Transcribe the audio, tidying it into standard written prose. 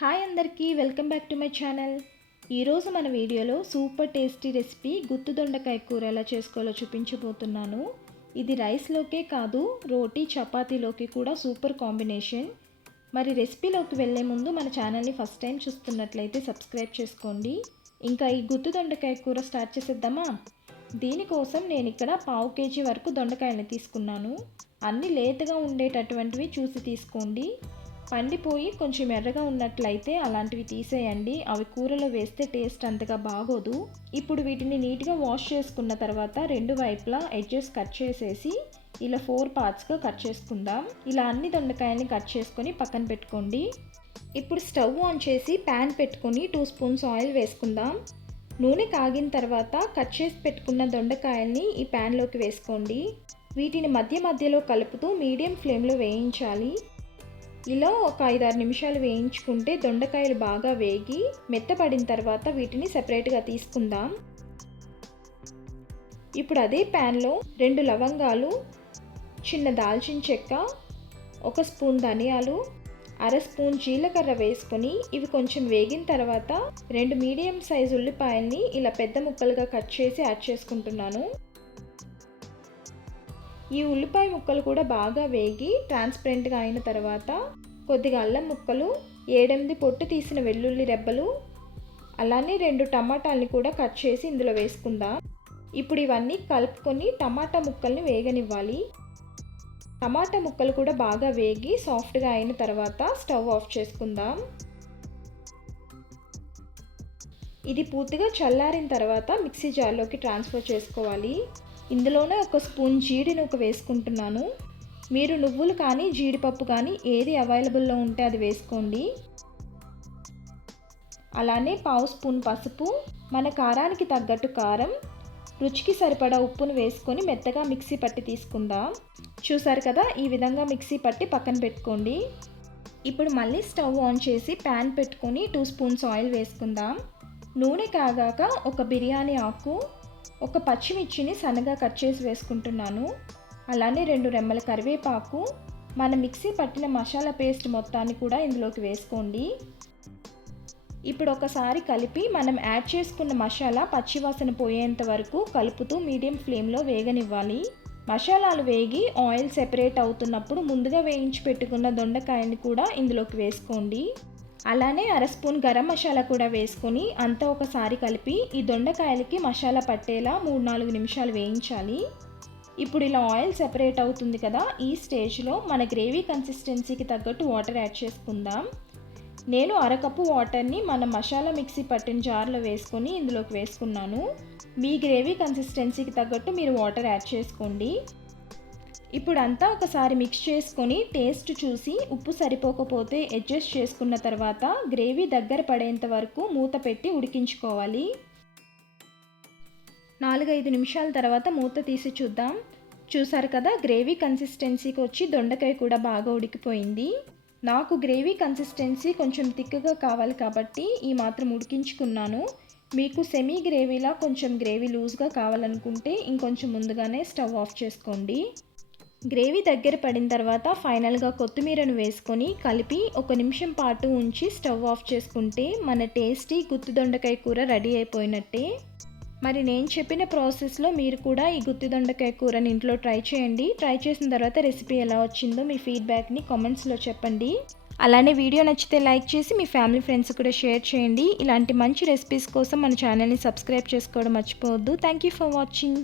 Hi అందరికీ welcome back to my channel. ఈరోజు మన వీడియోలో సూపర్ టేస్టీ రెసిపీ గుత్తి దొండకాయ కూర ఎలా చేసుకోవాలో చూపించబోతున్నాను. ఇది రైస్లోకే కాదు, రోటీ చపాతీలోకి కూడా సూపర్ కాంబినేషన్. మరి రెసిపీలోకి వెళ్ళే ముందు మన ఛానల్ని ఫస్ట్ టైం చూస్తున్నట్లయితే సబ్స్క్రైబ్ చేసుకోండి. ఇంకా ఈ గుత్తి దొండకాయ కూర స్టార్ట్ చేసేద్దామా? దీనికోసం నేను ఇక్కడ 1/2 kg వరకు దొండకాయలని తీసుకున్నాను. అన్నీ లేతగా ఉండేటటువంటివి చూసి తీసుకోండి. పండిపోయి కొంచెం ఎర్రగా ఉన్నట్లయితే అలాంటివి తీసేయండి. అవి కూరలో వేస్తే టేస్ట్ అంతగా బాగోదు. ఇప్పుడు వీటిని నీట్గా వాష్ చేసుకున్న తర్వాత రెండు వైపులా ఎడ్జెస్ కట్ చేసేసి ఇలా 4 పార్ట్స్గా కట్ చేసుకుందాం. ఇలా అన్ని దొండకాయల్ని కట్ చేసుకొని పక్కన పెట్టుకోండి. ఇప్పుడు స్టవ్ ఆన్ చేసి ప్యాన్ పెట్టుకొని 2 స్పూన్స్ ఆయిల్ వేసుకుందాం. నూనె కాగిన తర్వాత కట్ చేసి పెట్టుకున్న దొండకాయల్ని ఈ ప్యాన్లోకి వేసుకోండి. వీటిని మధ్య మధ్యలో కలుపుతూ మీడియం ఫ్లేమ్లో వేయించాలి. ఇలా ఒక 5-6 నిమిషాలు వేయించుకుంటే దొండకాయలు బాగా వేగి మెత్తపడిన తర్వాత వీటిని సెపరేట్గా తీసుకుందాం. ఇప్పుడు అదే ప్యాన్లో 2 లవంగాలు, చిన్న దాల్చిన చెక్క, 1 స్పూన్ ధనియాలు, 1/2 స్పూన్ జీలకర్ర వేసుకొని ఇవి కొంచెం వేగిన తర్వాత 2 మీడియం సైజు ఉల్లిపాయల్ని ఇలా పెద్ద ముక్కలుగా కట్ చేసి యాడ్ చేసుకుంటున్నాను. ఈ ఉల్లిపాయ ముక్కలు కూడా బాగా వేగి ట్రాన్స్పరెంట్గా అయిన తర్వాత కొద్దిగా అల్లం ముక్కలు, 7-8 పొట్టు తీసిన వెల్లుల్లి రెబ్బలు, అలానే 2 టమాటాలని కూడా కట్ చేసి ఇందులో వేసుకుందాం. ఇప్పుడు ఇవన్నీ కలుపుకొని టమాటా ముక్కల్ని వేగనివ్వాలి. టమాటా ముక్కలు కూడా బాగా వేగి సాఫ్ట్గా అయిన తర్వాత స్టవ్ ఆఫ్ చేసుకుందాం. ఇది పూర్తిగా చల్లారిన తర్వాత మిక్సీ జార్లోకి ట్రాన్స్ఫర్ చేసుకోవాలి. ఇందులోనే 1 స్పూన్ జీడి నూక వేసుకుంటున్నాను. మీరు నువ్వులు కానీ జీడిపప్పు కానీ ఏది అవైలబుల్లో ఉంటే అది వేసుకోండి. అలానే 1/2 స్పూన్ పసుపు, మన కారానికి తగ్గట్టు కారం, రుచికి సరిపడా ఉప్పును వేసుకొని మెత్తగా మిక్సీ పట్టి తీసుకుందాం. చూసారు కదా, ఈ విధంగా మిక్సీ పట్టి పక్కన పెట్టుకోండి. ఇప్పుడు మళ్ళీ స్టవ్ ఆన్ చేసి ప్యాన్ పెట్టుకొని 2 స్పూన్స్ ఆయిల్ వేసుకుందాం. నూనె కాగాక 1 బిర్యానీ ఆకు, 1 పచ్చిమిర్చిని సన్నగా కట్ చేసి వేసుకుంటున్నాను. అలానే 2 రెమ్మల కరివేపాకు, మన మిక్సీ పట్టిన మసాలా పేస్ట్ మొత్తాన్ని కూడా ఇందులోకి వేసుకోండి. ఇప్పుడు ఒకసారి కలిపి మనం యాడ్ చేసుకున్న మసాలా పచ్చివాసన పోయేంత వరకు కలుపుతూ మీడియం ఫ్లేమ్లో వేగనివ్వాలి. మసాలాలు వేగి ఆయిల్ సెపరేట్ అవుతున్నప్పుడు ముందుగా వేయించి పెట్టుకున్న దొండకాయని కూడా ఇందులోకి వేసుకోండి. అలానే 1/2 స్పూన్ గరం మసాలా కూడా వేసుకొని అంతా ఒకసారి కలిపి ఈ దొండకాయలకి మసాలా పట్టేలా 3-4 నిమిషాలు వేయించాలి. ఇప్పుడు ఇలా ఆయిల్ సెపరేట్ అవుతుంది కదా, ఈ స్టేజ్లో మన గ్రేవీ కన్సిస్టెన్సీకి తగ్గట్టు వాటర్ యాడ్ చేసుకుందాం. నేను 1/2 కప్పు వాటర్ని మన మసాలా మిక్సీ పట్టిన జార్లో వేసుకొని ఇందులోకి వేసుకున్నాను. మీ గ్రేవీ కన్సిస్టెన్సీకి తగ్గట్టు మీరు వాటర్ యాడ్ చేసుకోండి. ఇప్పుడు అంతా ఒకసారి మిక్స్ చేసుకొని టేస్ట్ చూసి ఉప్పు సరిపోకపోతే అడ్జస్ట్ చేసుకున్న తర్వాత గ్రేవీ దగ్గర పడేంత వరకు మూత పెట్టి ఉడికించుకోవాలి. 4-5 నిమిషాల తర్వాత మూత తీసి చూద్దాం. చూసారు కదా, గ్రేవీ కన్సిస్టెన్సీకి వచ్చి దొండకాయ కూడా బాగా ఉడికిపోయింది. నాకు గ్రేవీ కన్సిస్టెన్సీ కొంచెం థిక్గా కావాలి కాబట్టి ఈ మాత్రం ఉడికించుకున్నాను. మీకు సెమీ గ్రేవీలా కొంచెం గ్రేవీ లూజ్గా కావాలనుకుంటే ఇంకొంచెం ముందుగానే స్టవ్ ఆఫ్ చేసుకోండి. గ్రేవీ దగ్గర పడిన తర్వాత ఫైనల్గా కొత్తిమీరను వేసుకొని కలిపి 1 నిమిషం పాటు ఉంచి స్టవ్ ఆఫ్ చేసుకుంటే మన టేస్టీ గుత్తి దొండకాయ కూర రెడీ అయిపోయినట్టే. మరి నేను చెప్పిన ప్రాసెస్లో మీరు కూడా ఈ గుత్తి దొండకాయ కూరని ఇంట్లో ట్రై చేయండి. ట్రై చేసిన తర్వాత రెసిపీ ఎలా వచ్చిందో మీ ఫీడ్బ్యాక్ని కామెంట్స్లో చెప్పండి. అలానే వీడియో నచ్చితే లైక్ చేసి మీ ఫ్యామిలీ ఫ్రెండ్స్ కూడా షేర్ చేయండి. ఇలాంటి మంచి రెసిపీస్ కోసం మన ఛానల్ని సబ్స్క్రైబ్ చేసుకోవడం మర్చిపోవద్దు. Thank you for watching.